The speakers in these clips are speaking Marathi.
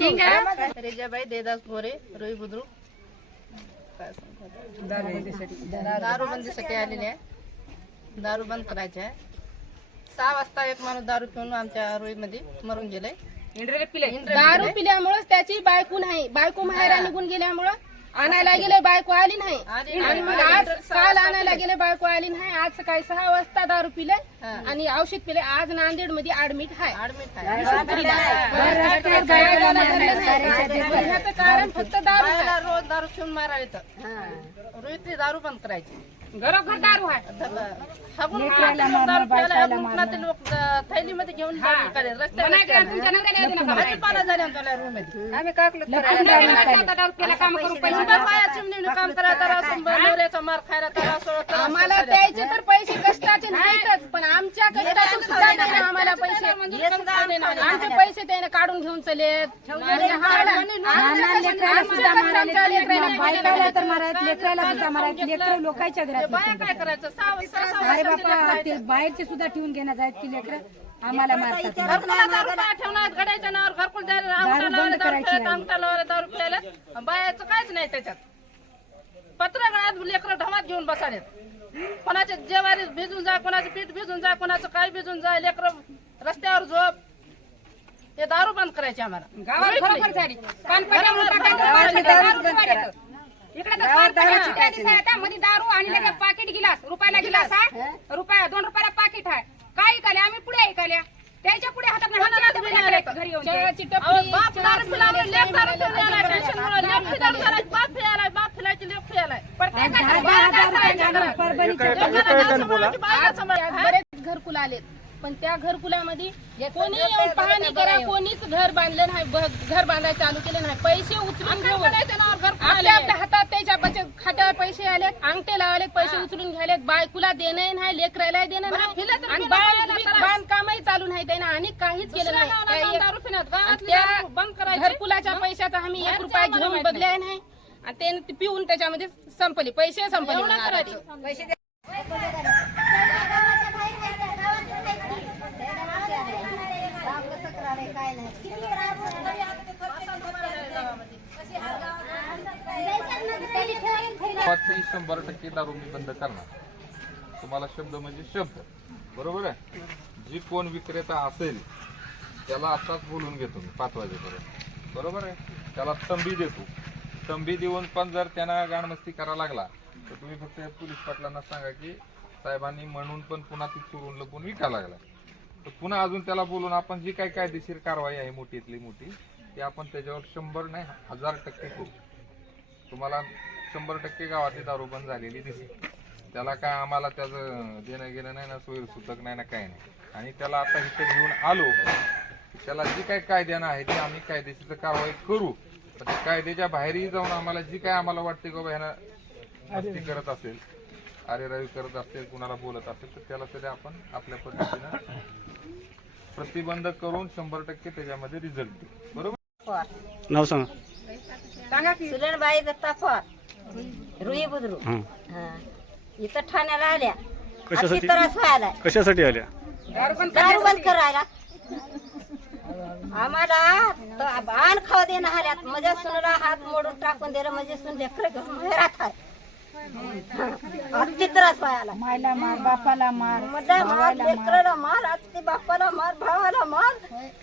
रेजाबाई देदास गोरे रोई बुद्रुक? दारूबंदीसाठी आलेले आहे. दारू बंद करायचे आहे. सहा वाजता एक माणूस दारू पिऊन आमच्या रोईमध्ये मरून गेले दारू पिल्यामुळेच त्याची बायको नाही. बायको माहेरा निघून गेल्यामुळं आणायला गेले बायको आली नाही आणि मग. आज काल आणायला गेले बायको आली नाही आज सकाळी सहा वाजता दारू पिले हा. आणि औषध पिले आज नांदेडमध्ये ऍडमिट आहे ह्याचं कारण फक्त दारू रोज दारू पिऊन मारायला तर रोईतली दारू बंद करायची घरोघर दारू आहे. लोक थैलीमध्ये घेऊन भाजीपाला रूममध्ये काम मार खायला तर आम्हाला. द्यायचे तर पैसे कष्टाचे नाहीतच पण आमच्या कष्टातून सुद्धा आम्हाला पैसे. आमचे पैसे त्याने काढून घेऊन चलेत. बायकाला तर मारायत लेकराला सुद्धा मारायत लेकर लोकांच्या ते घरात बाया काय करायचं सहा वाजता सहा अरे वाजता बापा ते बाहेरचे सुद्धा ठेवून घेण्यात आहेत की लेकर. आम्हाला मारतात. घरकुला दारू बाया ठेवणार? गड्याच्या नावावर घरकुल द्यायला? अंगठा लावायला दारू प्यायला अंगठा लावायला दारू प्यायला बायाचं काहीच नाही त्याच्यात. पत्र गळ्यात लेकरं ढमात घेऊन बसालेत. कोणाचे जेवारी भिजून जा कोणाचं पीठ भिजून जा कोणाचं काय भिजून जा लेकरं रस्त्यावर झोप. हे दारू बंद करायचे आम्हाला गावात खरोखर झाली पण इकडे मध्ये दारू आणि पाकिट गिलास रुपयाला गिलास आहे रुपया दोन रुपयाला पाकिट आहे काय ऐकाले आम्ही पुढे ऐकाल्या त्याच्या पुढे हातात नाही. घरी येऊन अहो, बाप दारू लेक दारू पिऊन यायलाय, टेन्शनमुळं. लेक बाप बाप लेक? परभणीच्या सांभाळायची. बरेच घरकुल आलेत पण त्या घरकुलामध्ये कोणी येऊन पाहणी करा कोणीच घर बांधलं नाही घर बांधायला चालू केले नाही. पैसे उचलून घेऊन. आपल्या आपल्या हातात त्याच्या बचत खात्यावर पैसे आलेत अंगठे लावलेत पैसे उचलून घ्यायलेत बायकुला देणं नाही लेकराला देणं नाही. बांधकामही चालू नाही त्यानं आणि काहीच केलं नाही. त्या-. घरकुलाच्या पैशाचा आम्ही एक रुपया घेऊन बघले नाही. आणि त्याने ते पिऊन त्याच्यामध्ये संपली पैसे संपले. एवढं शंभर टक्के दारू मी बंद करणार. तुम्हाला शब्द म्हणजे शब्द. बरोबर आहे? जी कोण विक्रेता असेल त्याला आताच बोलून घेतो मी पाच वाजेपर्यंत. बरोबर आहे? त्याला तंबी देतो. तंबी देऊन पण जर त्यांना गाणमस्ती करायला लागला तर तुम्ही फक्त पोलीस पाटलांना सांगा की साहेबांनी म्हणून पण पुन्हा ती चोरून लपून विकायला लागला. तर पुन्हा अजून त्याला बोलून आपण जी काही कायदेशीर कारवाई आहे मोठीतली मोठी ती आपण त्याच्यावर शंभर नाही हजार टक्के करू. तुम्हाला शंभर टक्के गावातली दारू बंद झालेली दिसते त्याला काय आम्हाला त्याचं देणं घेणं नाही ना सोयी सुतक नाही ना काही नाही. आणि त्याला आता इथे घेऊन आलो की त्याला जी काही कायद्यानं आहे ती आम्ही कायदेशीर कारवाई करू. पण कायद्याच्या बाहेरही जाऊन आम्हाला जी काय आम्हाला वाटते की बाबा ह्यानं मस्ती करत असेल अरे रवी करत असेल कुणाला बोलत असेल तर त्याला तरी आपण आपल्या पद्धतीनं प्रतिबंध करून शंभर टक्के त्याच्यामध्ये रिझल्ट देऊ. बरोबर? नाव सांगा. सुलनबाई दत्ता पवार रुई बुद्रू हं. हा. इथं ठाण्याला आल्या. कशासाठी? अति त्रास व्हायला कशासाठी आल्या? दारू बंद करायला. आम्हाला त- आण खाऊ देणं आल्यात. माझ्या सुनला हात मोडून टाकून दिलं म्हणजे सुन लेकर घेऊन घरात आहे अति त्रास व्हायला. मायला मार बापाला मार मला मार. लेकराला मार आत्ती बापाला मार भावाला मार.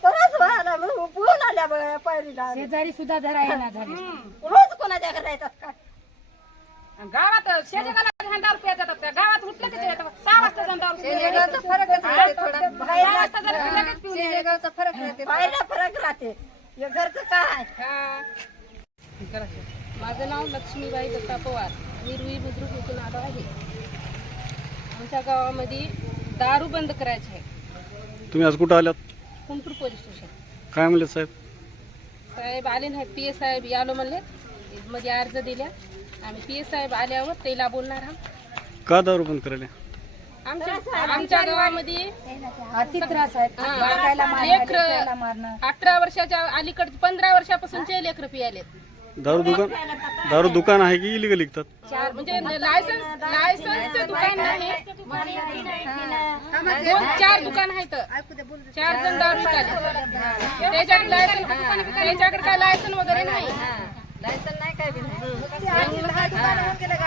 त्रास व्हायला म्हणून उभून आल्या बघा पायरीला. शेजारी सुद्धा धरा येणार झाली. रोज कोणाच्या घरी येतात काय गावात जातात त्या गावात उठलं की ते. सहा वाजता राहते थोडा जर पिऊन फरक राहते बाहेरला फरक राहते. हे घरचं काय? हा. माझं नाव लक्ष्मीबाई दत्ता पवार. मी रुई बुद्रुक इथून आलो आहे. आमच्या गावामध्ये दारू बंद करायची आहे. तुम्ही आज कुठं आल्यात कुंटूर पोलीस स्टेशन. काय म्हणले साहेब? साहेब आले नाही पी एस साहेब यालो म्हणले. मध्ये अर्ज दिल्या. आम्ही पी एस साहेब आल्यावर त्याला बोलणार आहोत का दारू बंद करायला? आमच्या आमच्या गावामध्ये अति त्रास आहेत हा. बाळाला मारणं, लेकरं- लेकराला मारणं अठरा वर्षाच्या अलीकड पंधरा वर्षापासूनचे लेकर पियालेत. दारू दुकान दारू दुकान आहे की इलिगल विकतात? चार म्हणजे लायसन्स लायसन्सचं दुकान नाही. दोन चार दुकान आहेत. चार जण दारू त्याच्याकडे लायसन त्याच्याकडे काय लायसन वगैरे नाही.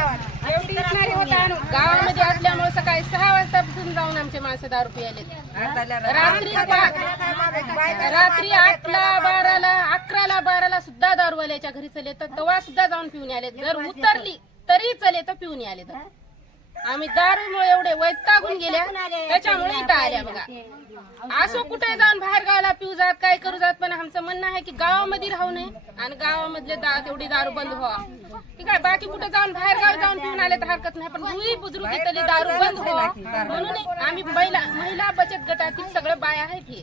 एवढी विकणारी होता गावामध्ये असल्यामुळे सकाळी सहा वाजतापासून जाऊन आमचे माणसं दारू पियाले. रात्री बा- रात्री आठला बाराला अकराला बाराला सुद्धा दारूवाल्याच्या घरी चले तर तेव्हा सुद्धा जाऊन पिऊन आले जर उतरली तरी चले तर पिऊन आले तर आम्ही दारूमुळे एवढे वैतागून गेल्या. त्याच्यामुळे इथं आल्या बघा. असो कुठे जाऊन बाहेर गावाला पिऊ जात काय करू जात पण आमचं म्हणणं आहे की गावामध्ये राहू नये आणि गावामधले दा तेवढी दारू बंद व्हावा ठीक आहे बाकी कुठे जाऊन बाहेर गाव जाऊन पिऊन आले तर हरकत नाही पण रुई बुजुर्गी तरी दारू बंद व्हावा म्हणून आम्ही महिला महिला बचत गटातील सगळं बाया आहेत हे.